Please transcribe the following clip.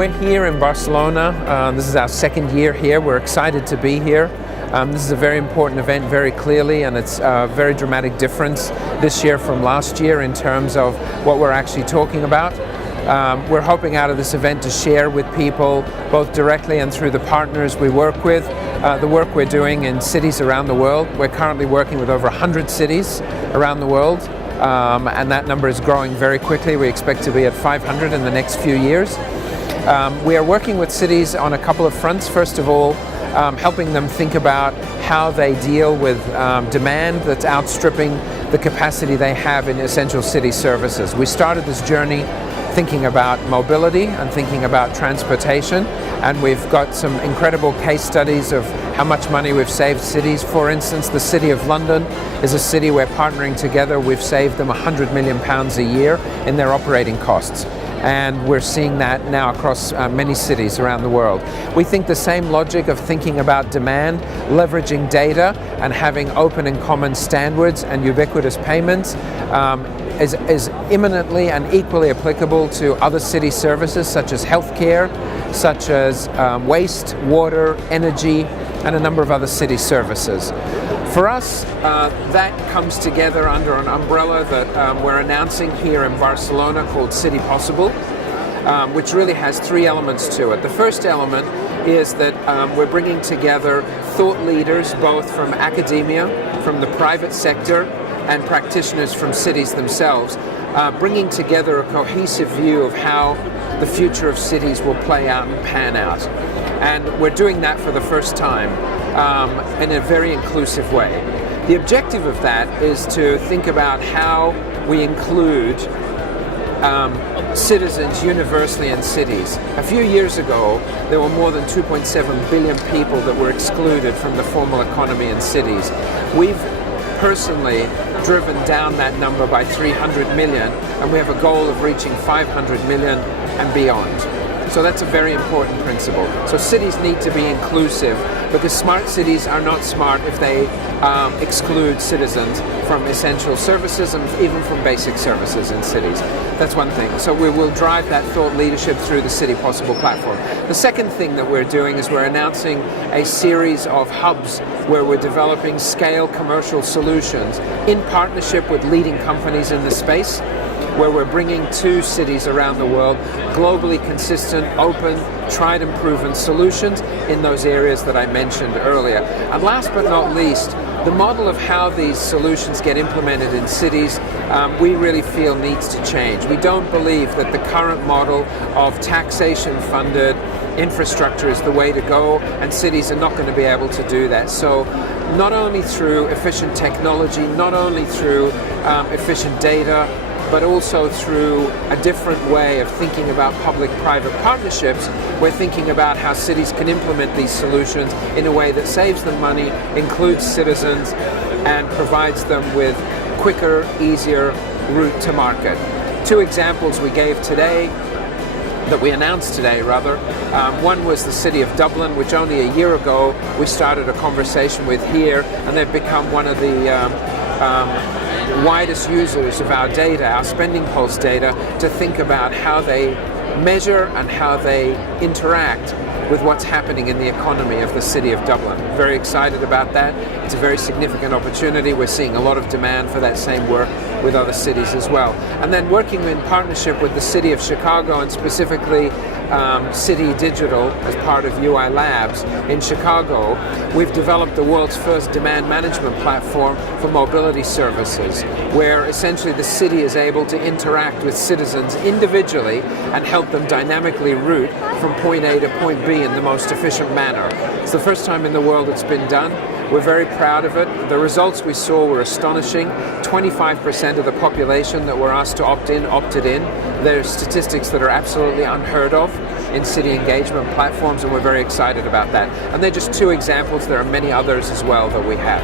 We're here in Barcelona. This is our second year here. We're excited to be here. This is a very important event, very clearly, and it's a very dramatic difference this year from last year in terms of what we're actually talking about. We're hoping out of this event to share with people, both directly and through the partners we work with, the work we're doing in cities around the world. We're currently working with over 100 cities around the world, and that number is growing very quickly. We expect to be at 500 in the next few years. We are working with cities on a couple of fronts. First of all, helping them think about how they deal with demand that's outstripping the capacity they have in essential city services. We started this journey thinking about mobility and thinking about transportation, and we've got some incredible case studies of how much money we've saved cities. For instance, the City of London is a city we're partnering together. We've saved them £100 million a year in their operating costs. And we're seeing that now across many cities around the world. We think the same logic of thinking about demand, leveraging data, and having open and common standards and ubiquitous payments is imminently and equally applicable to other city services such as healthcare, such as waste, water, energy, and a number of other city services. For us, that comes together under an umbrella that we're announcing here in Barcelona called City Possible, which really has three elements to it. The first element is that we're bringing together thought leaders both from academia, from the private sector, and practitioners from cities themselves, bringing together a cohesive view of how the future of cities will play out and pan out. And we're doing that for the first time in a very inclusive way. The objective of that is to think about how we include citizens universally in cities. A few years ago, there were more than 2.7 billion people that were excluded from the formal economy in cities. We've personally driven down that number by 300 million, and we have a goal of reaching 500 million and beyond. So that's a very important principle. So cities need to be inclusive, because smart cities are not smart if they exclude citizens from essential services and even from basic services in cities. That's one thing. So we will drive that thought leadership through the City Possible platform. The second thing that we're doing is we're announcing a series of hubs where we're developing scale commercial solutions in partnership with leading companies in the space, where we're bringing to cities around the world globally consistent, open, tried and proven solutions in those areas that I mentioned earlier. And last but not least, the model of how these solutions get implemented in cities, we really feel needs to change. We don't believe that the current model of taxation-funded infrastructure is the way to go, and cities are not going to be able to do that. So not only through efficient technology, not only through efficient data, but also through a different way of thinking about public-private partnerships, we're thinking about how cities can implement these solutions in a way that saves them money, includes citizens, and provides them with quicker, easier route to market. Two examples we gave today, that we announced today rather. One was the City of Dublin, which only a year ago we started a conversation with here, and they've become one of the widest users of our data, our spending pulse data, to think about how they measure and how they interact with what's happening in the economy of the City of Dublin. Very excited about that. It's a very significant opportunity. We're seeing a lot of demand for that same work with other cities as well. And then working in partnership with the City of Chicago, and specifically City Digital as part of UI Labs in Chicago, we've developed the world's first demand management platform for mobility services, where essentially the city is able to interact with citizens individually and help them dynamically route from point A to point B in the most efficient manner. It's the first time in the world it's been done. We're very proud of it. The results we saw were astonishing. 25% of the population that were asked to opt in, opted in. They're statistics that are absolutely unheard of in city engagement platforms, and we're very excited about that. And they're just two examples. There are many others as well that we have.